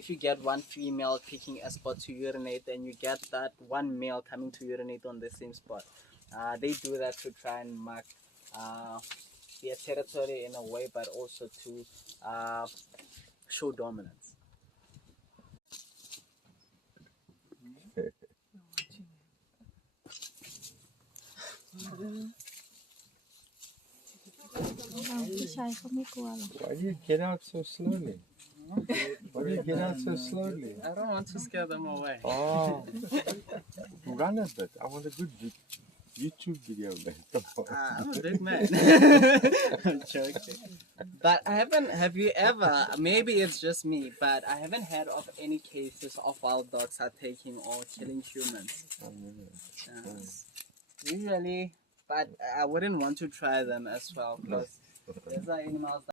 if you get one female picking a spot to urinate and you get that one male coming to urinate on the same spot, they do that to try and mark their territory in a way, but also to show dominance. Why do you get out so slowly? Why do you get out so slowly? I don't want to scare them away. Oh, run a bit. I want a good YouTube video, man. Come on. I'm a big man. I'm joking. But I haven't, have you ever, maybe it's just me, but I haven't heard of any cases of wild dogs attacking or killing humans. Usually, but I wouldn't want to try them as well because these are animals